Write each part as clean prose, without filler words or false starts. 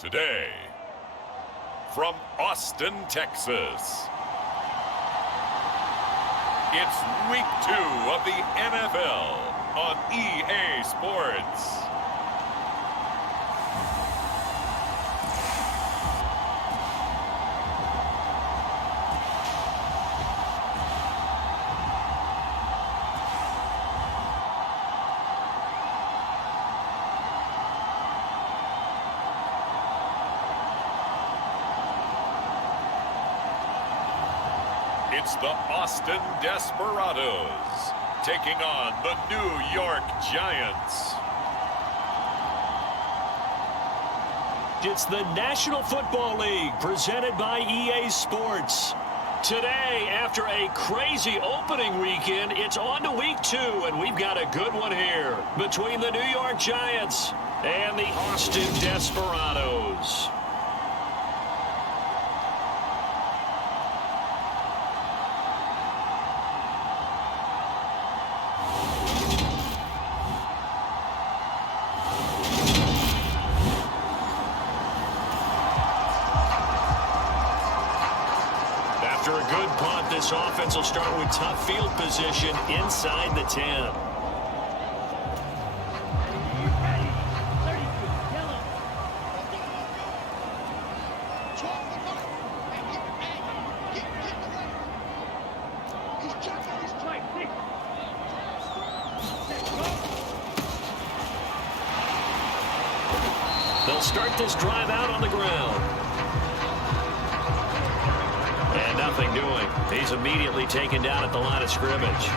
Today, from Austin, Texas, it's week 2 of the NFL on EA Sports. It's the Austin Desperados taking on the New York Giants. It's the National Football League presented by EA Sports. Today, after a crazy opening weekend, it's on to week 2, and we've got a good one here between the New York Giants and the Austin Desperados. After a good punt, this offense will start with tough field position inside the 10. They'll start this drive out on the ground. And nothing doing. He's immediately taken down at the line of scrimmage.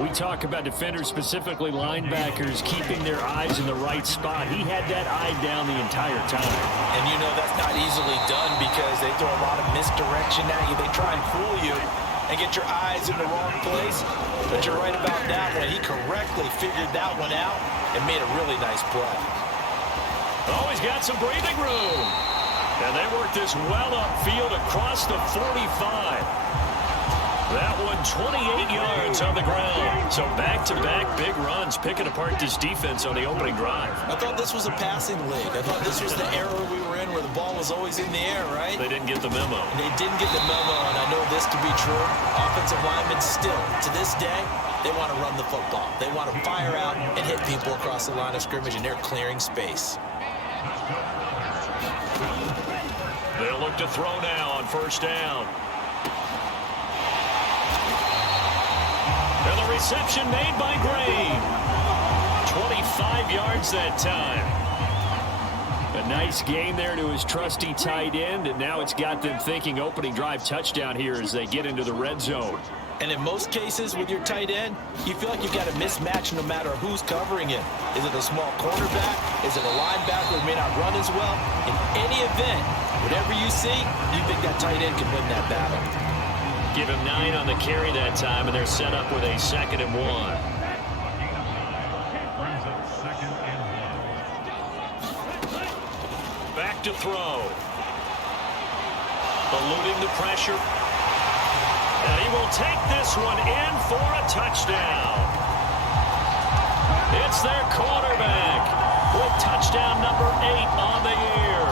We talk about defenders, specifically linebackers, keeping their eyes in the right spot. He had that eye down the entire time. And you know that's not easily done because they throw a lot of misdirection at you. They try and fool you and get your eyes in the wrong place. But you're right about that one. He correctly figured that one out and made a really nice play. Oh, he's got some breathing room. And they work this well upfield across the 45. That one 28 yards on the ground. So back-to-back big runs picking apart this defense on the opening drive. I thought this was a passing league. I thought this was the era we were in where the ball was always in the air, right? They didn't get the memo. And they didn't get the memo, and I know this to be true. Offensive linemen still, to this day, they want to run the football. They want to fire out and hit people across the line of scrimmage, and they're clearing space. They'll look to throw now on first down. And the reception made by Green. 25 yards that time. A nice gain there to his trusty tight end, and now it's got them thinking opening drive touchdown here as they get into the red zone. And in most cases with your tight end, you feel like you've got a mismatch no matter who's covering him. Is it a small cornerback? Is it a linebacker who may not run as well? In any event, whatever you see, you think that tight end can win that battle. Give him 9 on the carry that time, and they're set up with a 2nd and 1. Back to throw. Eluding the pressure. And he will take this one in for a touchdown. It's their quarterback with touchdown number 8 on the year.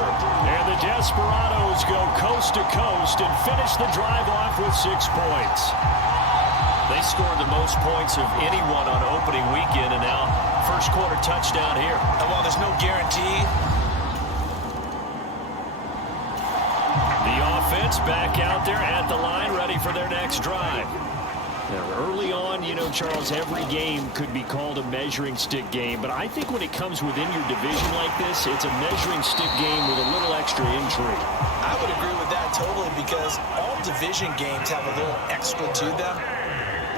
And the Desperados go coast to coast and finish the drive off with 6 points. They scored the most points of anyone on opening weekend, and now first quarter touchdown here. And while there's no guarantee, the offense back out there at the line, ready for their next drive. Now, early on, you know, Charles, every game could be called a measuring stick game, but I think when it comes within your division like this, it's a measuring stick game with a little extra intrigue. I would agree with that totally because all division games have a little extra to them.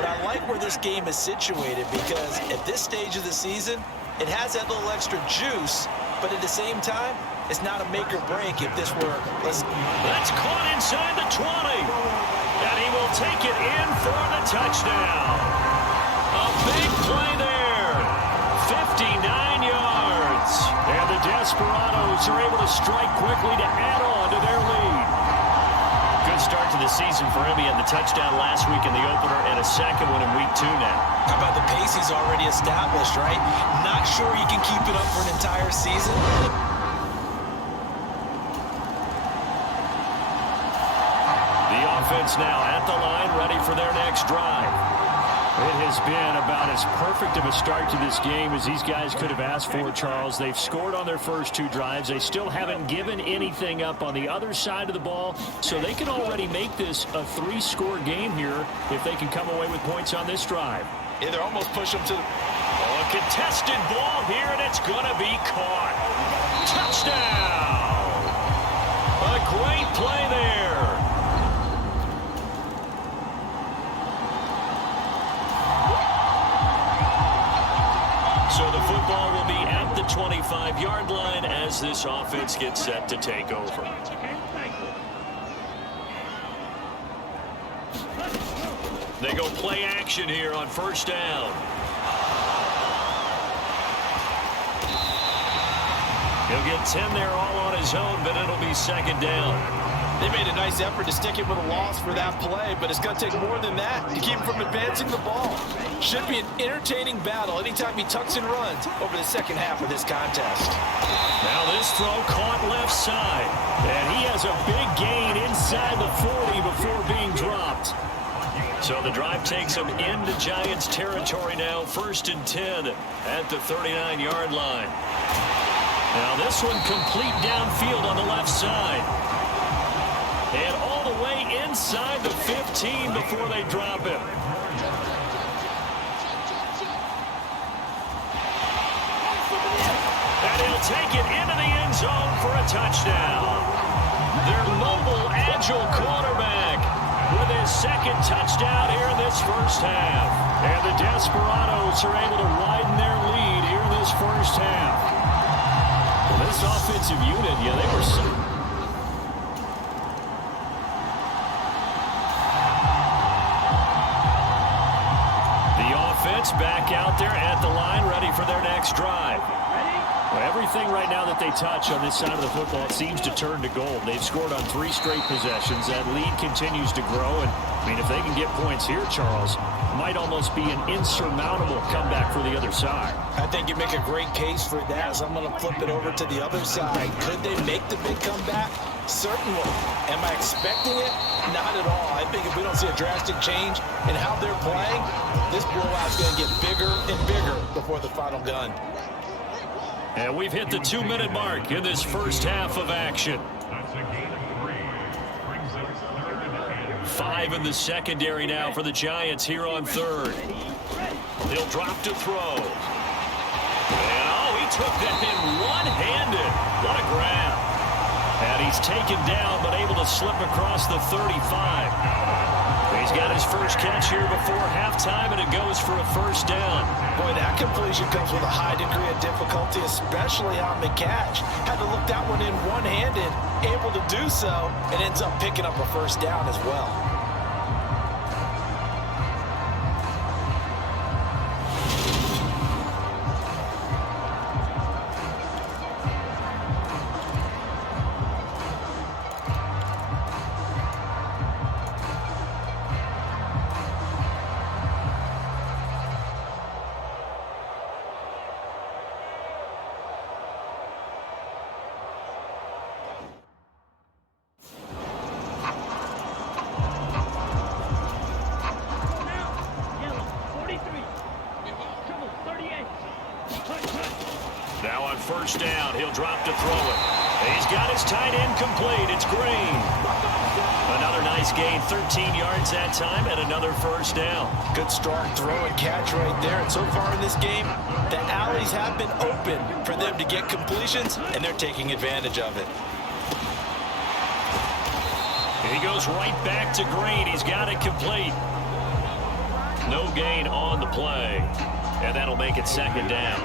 But I like where this game is situated because at this stage of the season, it has that little extra juice, but at the same time, it's not a make or break if this were... That's caught inside the 20. And he will take it in for the touchdown. A big play there. 59 yards. And the Desperados are able to strike quickly to add on to their lead. Good start to the season for him. He had the touchdown last week in the opener and a second one in week 2 now. How about the pace legacy's already established, right? Not sure you can keep it up for an entire season. The offense now at the line, ready for their next drive. It has been about as perfect of a start to this game as these guys could have asked for, Charles. They've scored on their first 2 drives. They still haven't given anything up on the other side of the ball, so they can already make this a 3-score game here if they can come away with points on this drive. Yeah, they're almost pushing them to... A contested ball here, and it's going to be caught. Touchdown! A great play there. So the football will be at the 25-yard line as this offense gets set to take over. They go play action here on first down. He'll get 10 there all on his own, but it'll be second down. They made a nice effort to stick it with a loss for that play, but it's going to take more than that to keep him from advancing the ball. Should be an entertaining battle anytime he tucks and runs over the second half of this contest. Now this throw caught left side, and he has a big gain inside the 40 before being dropped. So the drive takes him into Giants territory now, 1st and 10 at the 39-yard line. Now this one complete downfield on the left side. And all the way inside the 15 before they drop him. And he'll take it into the end zone for a touchdown. Their mobile, agile quarterback with his second touchdown here in this first half. And the Desperados are able to widen their lead here in this first half. Well, this offensive unit, yeah, they were so... back out there at the line, ready for their next drive. Well, everything right now that they touch on this side of the football, it seems to turn to gold. They've scored on 3 straight possessions. That lead continues to grow, and I mean, if they can get points here, Charles, might almost be an insurmountable comeback for the other side. I think you make a great case for that, so I'm going to flip it over to the other side. Could they make the big comeback? Certainly. Am I expecting it? Not at all. I think if we don't see a drastic change in how they're playing, this blowout's going to get bigger and bigger before the final gun. And we've hit the 2-minute mark in this first half of action. 5 in the secondary now for the Giants here on 3rd. They'll drop to throw. And oh, he took that in one-handed. What a grab. And he's taken down, but able to slip across the 35. He's got his first catch here before halftime, and it goes for a first down. Boy, that completion comes with a high degree of difficulty, especially on the catch. Had to look that one in one-handed, able to do so, and ends up picking up a first down as well. Now on first down, he'll drop to throw it. He's got his tight end complete. It's Green. Another nice gain, 13 yards that time, and another first down. Good start, throw and catch right there. And so far in this game, the alleys have been open for them to get completions, and they're taking advantage of it. He goes right back to Green. He's got it complete. No gain on the play, and that'll make it second down.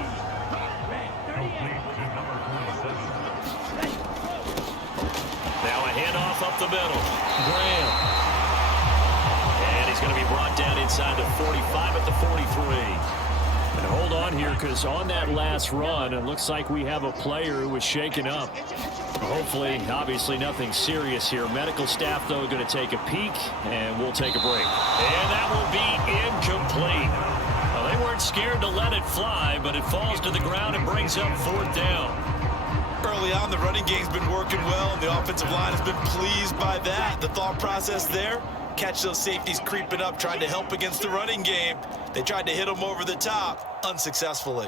Now a handoff up the middle. Graham. And he's going to be brought down inside the 45 at the 43. And hold on here, because on that last run, it looks like we have a player who was shaken up. Hopefully, obviously nothing serious here. Medical staff, though, going to take a peek, and we'll take a break. And that will be incomplete. Well, they weren't weren't scared to let it fly, but it falls to the ground and brings up 4th down. Early on, the running game's been working well, and the offensive line has been pleased by that. The thought process there, catch those safeties creeping up, trying to help against the running game. They tried to hit them over the top, unsuccessfully.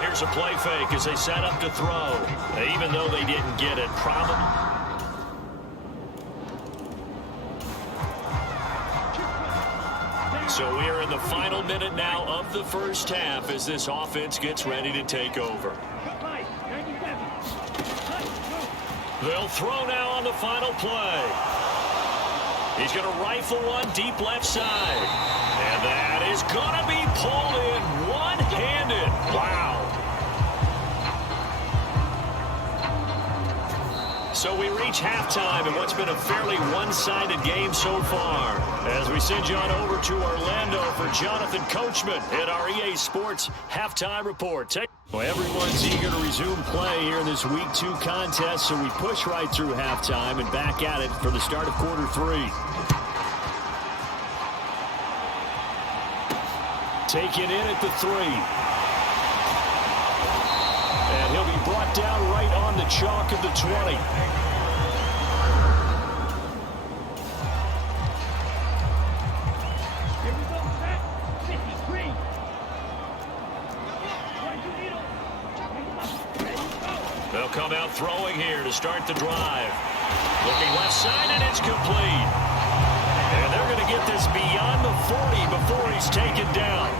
Here's a play fake as they set up to throw. Even though they didn't get it, probably. So we are in the final minute now of the first half as this offense gets ready to take over. They'll throw now on the final play. He's going to rifle one deep left side. And that is going to be pulled in one-handed. Wow. So we reach halftime in what's been a fairly one-sided game so far. As we send you on over to Orlando for Jonathan Coachman at our EA Sports Halftime Report. Everyone's eager to resume play here in this Week 2 contest, so we push right through halftime and back at it for the start of quarter 3. Taken in at the 3. And he'll be brought down right on the chalk of the 20. They'll come out throwing here to start the drive. Looking left side, and it's complete. And they're going to get this beyond the 40 before he's taken down.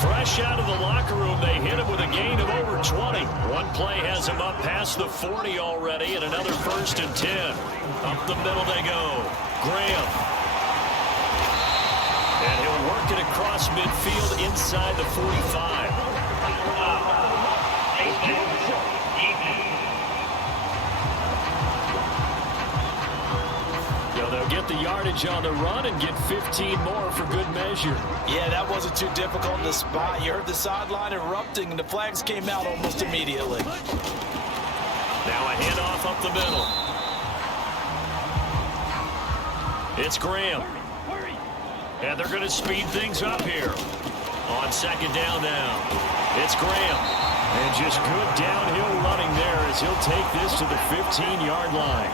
Fresh out of the locker room, they hit him with a gain of over 20. One play has him up past the 40 already, and another 1st and 10. Up the middle they go. Graham. And he'll work it across midfield inside the 45. They'll get the yardage on the run and get 15 more for good measure. Yeah, that wasn't too difficult to spot. You heard the sideline erupting, and the flags came out almost immediately. Now a handoff up the middle. It's Graham. And they're going to speed things up here. On 2nd down now. It's Graham. And just good downhill running there as he'll take this to the 15-yard line.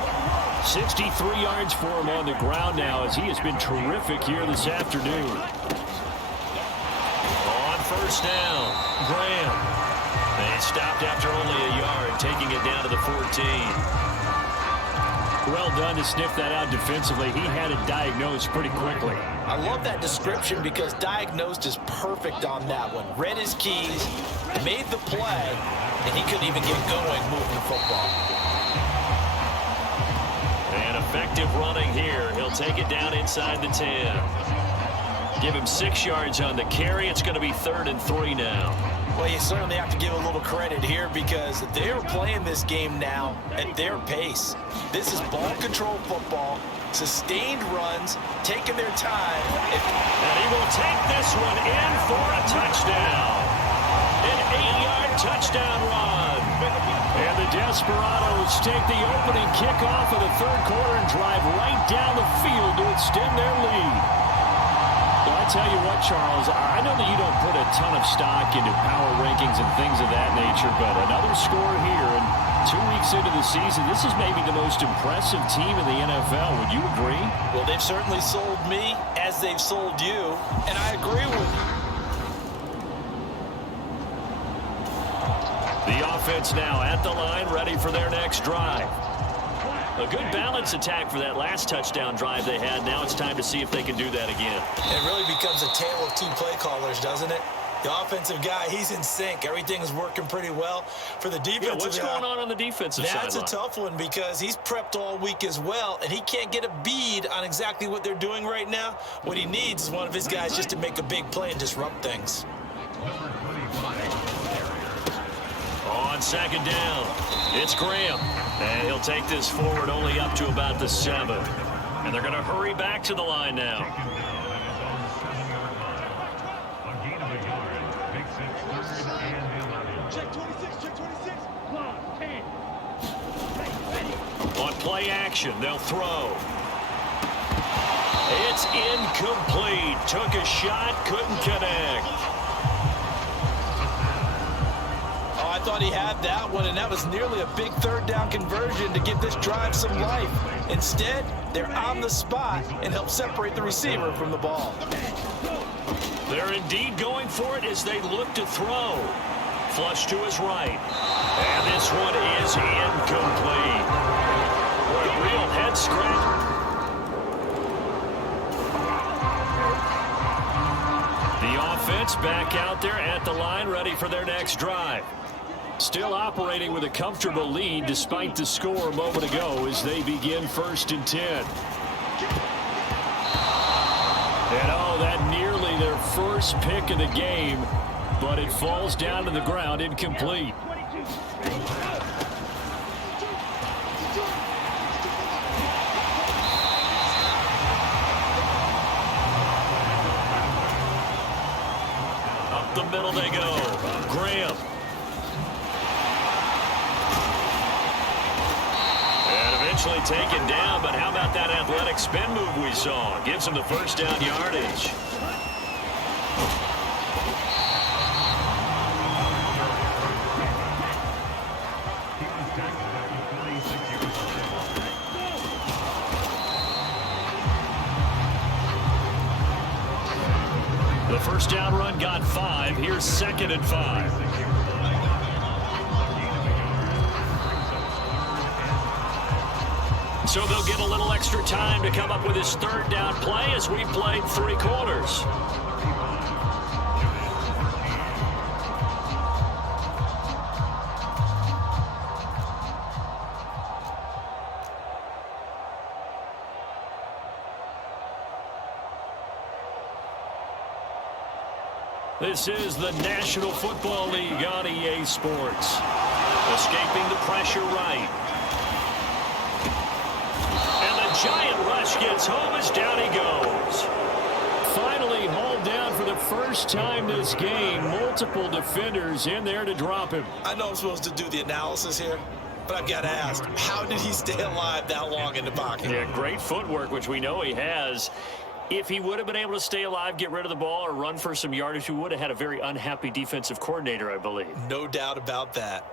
63 yards for him on the ground now as he has been terrific here this afternoon. On 1st down, Graham. And stopped after only a yard, taking it down to the 14. Well done to sniff that out defensively. He had it diagnosed pretty quickly. I love that description because diagnosed is perfect on that one. Read his keys, made the play, and he couldn't even get going moving the football. And effective running here. He'll take it down inside the 10. Give him 6 yards on the carry. It's going to be 3rd and 3 now. Well, you certainly have to give a little credit here because they're playing this game now at their pace. This is ball control football, sustained runs, taking their time. And he will take this one in for a touchdown. An 8-yard touchdown run. And the Desperados take the opening kickoff of the 3rd quarter and drive right down the field to extend their lead. Well, I tell you what, Charles, I know that you don't put a ton of stock into power rankings and things of that nature, but another score here, and 2 weeks into the season, this is maybe the most impressive team in the NFL. Would you agree? Well, they've certainly sold me as they've sold you, and I agree with you. The offense now at the line, ready for their next drive. A good balance attack for that last touchdown drive they had. Now it's time to see if they can do that again. It really becomes a tale of 2 play callers, doesn't it? The offensive guy, he's in sync. Everything's working pretty well. For the defensive what's going on the defensive side? That's a tough one because he's prepped all week as well, and he can't get a bead on exactly what they're doing right now. What he needs is one of his guys just to make a big play and disrupt things. On 2nd down, it's Graham. And he'll take this forward only up to about the 7. And they're going to hurry back to the line now. Check 26, check 26. On play action, they'll throw. It's incomplete. Took a shot, couldn't connect. Oh, I thought he had that one, and that was nearly a big third down conversion to give this drive some life. Instead, they're on the spot and help separate the receiver from the ball. They're indeed going for it as they look to throw. Flush to his right. And this one is incomplete. A real head scratch. The offense back out there at the line, ready for their next drive. Still operating with a comfortable lead despite the score a moment ago as they begin 1st and 10. And oh, that nearly their first pick of the game, but it falls down to the ground incomplete. Up the middle they go. Graham. And eventually taken down, but how about that athletic spin move we saw? Gives him the first down yardage. The first down run got 5. Here's 2nd and 5. So they'll get a little extra time to come up with his 3rd down play as we played 3 quarters. This is the National Football League on EA Sports. Escaping the pressure right. And the giant rush gets home as down he goes. Finally hauled down for the first time this game. Multiple defenders in there to drop him. I know I'm supposed to do the analysis here, but I've got to ask, how did he stay alive that long in the pocket? Yeah, great footwork, which we know he has. If he would have been able to stay alive, get rid of the ball, or run for some yardage, we would have had a very unhappy defensive coordinator, I believe. No doubt about that.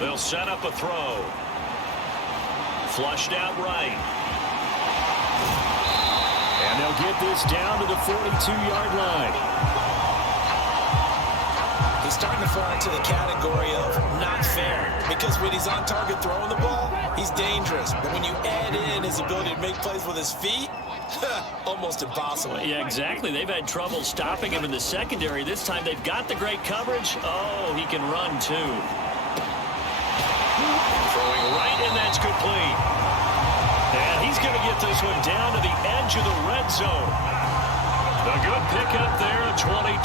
They'll set up a throw. Flushed out right. And they'll get this down to the 42-yard line. He's starting to fall into the category of not fair, because when he's on target throwing the ball, he's dangerous. But when you add in his ability to make plays with his feet, almost impossible. Yeah, exactly. They've had trouble stopping him in the secondary. This time they've got the great coverage. Oh, he can run too. Throwing right, and that's complete. And he's going to get this one down to the edge of the red zone. A good pickup there at 22.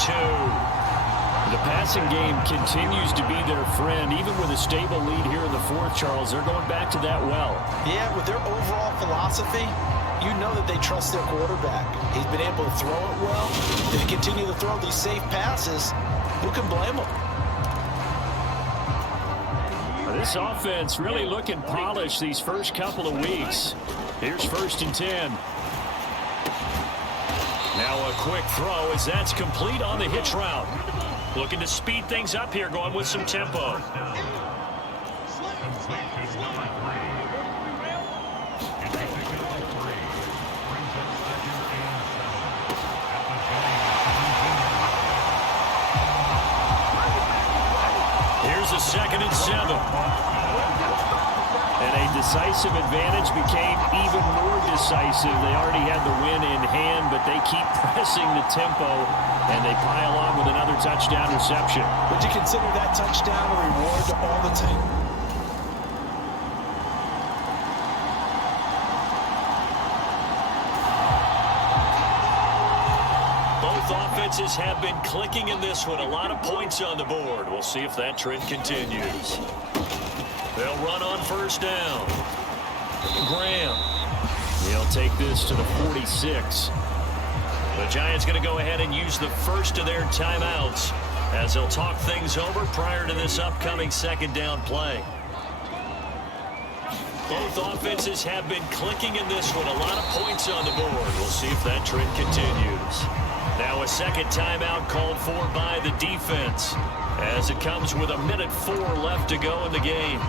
The passing game continues to be their friend. Even with a stable lead here in the 4th, Charles, they're going back to that well. Yeah, with their overall philosophy, you know that they trust their quarterback. He's been able to throw it well. They continue to throw these safe passes. Who can blame them? This offense really looking polished these first couple of weeks. Here's 1st and 10. Now a quick throw as that's complete on the hitch route. Looking to speed things up here, going with some tempo. Here's a 2nd and 7. And a decisive advantage became even more decisive. They already had the win in hand, but they keep pressing the tempo, and they pile on with another touchdown reception. Would you consider that touchdown a reward to all the team? Both offenses have been clicking in this one. A lot of points on the board. We'll see if that trend continues. They'll run on first down. Graham. He'll take this to the 46. The Giants going to go ahead and use the first of their timeouts as they'll talk things over prior to this upcoming second down play. Both offenses have been clicking in this one. A lot of points on the board. We'll see if that trend continues. Now a second timeout called for by the defense as it comes with 1:04 left to go in the game.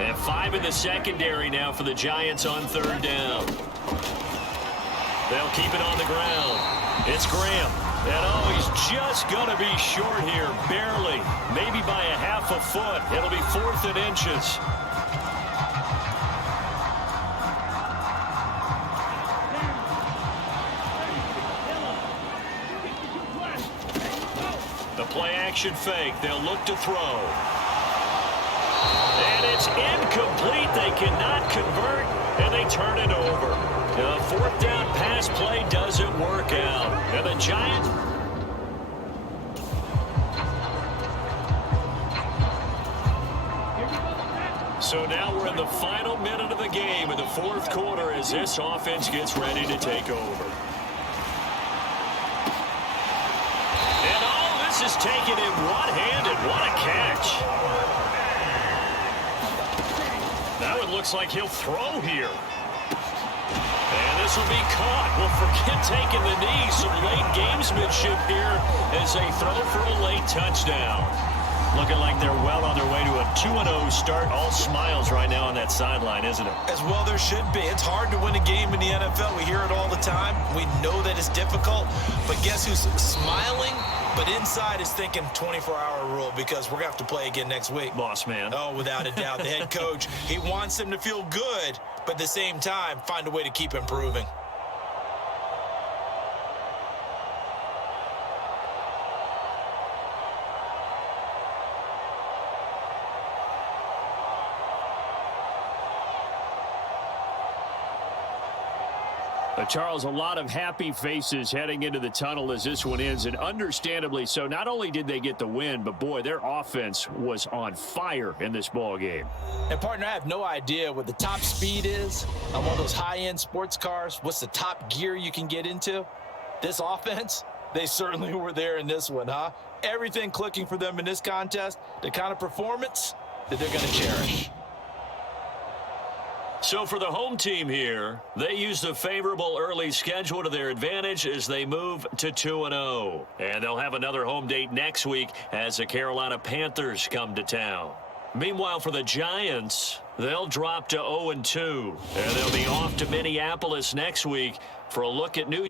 And 5 in the secondary now for the Giants on third down. They'll keep it on the ground. It's Graham. And oh, he's just going to be short here, barely. Maybe by a half a foot. It'll be 4th and inches. The play-action fake. They'll look to throw. And it's incomplete. They cannot convert, and they turn it over. The 4th down pass play doesn't work out. And the Giants... So now we're in the final minute of the game in the 4th quarter as this offense gets ready to take over. And oh, this is taken in one-handed. What a catch. Now it looks like he'll throw here. And this will be caught. Well, forget taking the knee. Some late gamesmanship here as they throw for a late touchdown. Looking like they're well on their way to a 2-0 start. All smiles right now on that sideline, isn't it? As well there should be. It's hard to win a game in the NFL. We hear it all the time. We know that it's difficult. But guess who's smiling? But inside is thinking 24-hour rule because we're going to have to play again next week. Boss man. Oh, without a doubt. The head coach, he wants them to feel good, but at the same time, find a way to keep improving. Charles, a lot of happy faces heading into the tunnel as this one ends, and understandably so. Not only did they get the win, but boy, their offense was on fire in this ball game. And partner, I have no idea what the top speed is on one of those high-end sports cars. What's the top gear you can get into? This offense, they certainly were there in this one, huh? Everything clicking for them in this contest, the kind of performance that they're going to cherish. So for the home team here, they use the favorable early schedule to their advantage as they move to 2-0. And they'll have another home date next week as the Carolina Panthers come to town. Meanwhile, for the Giants, they'll drop to 0-2. And they'll be off to Minneapolis next week for a look at New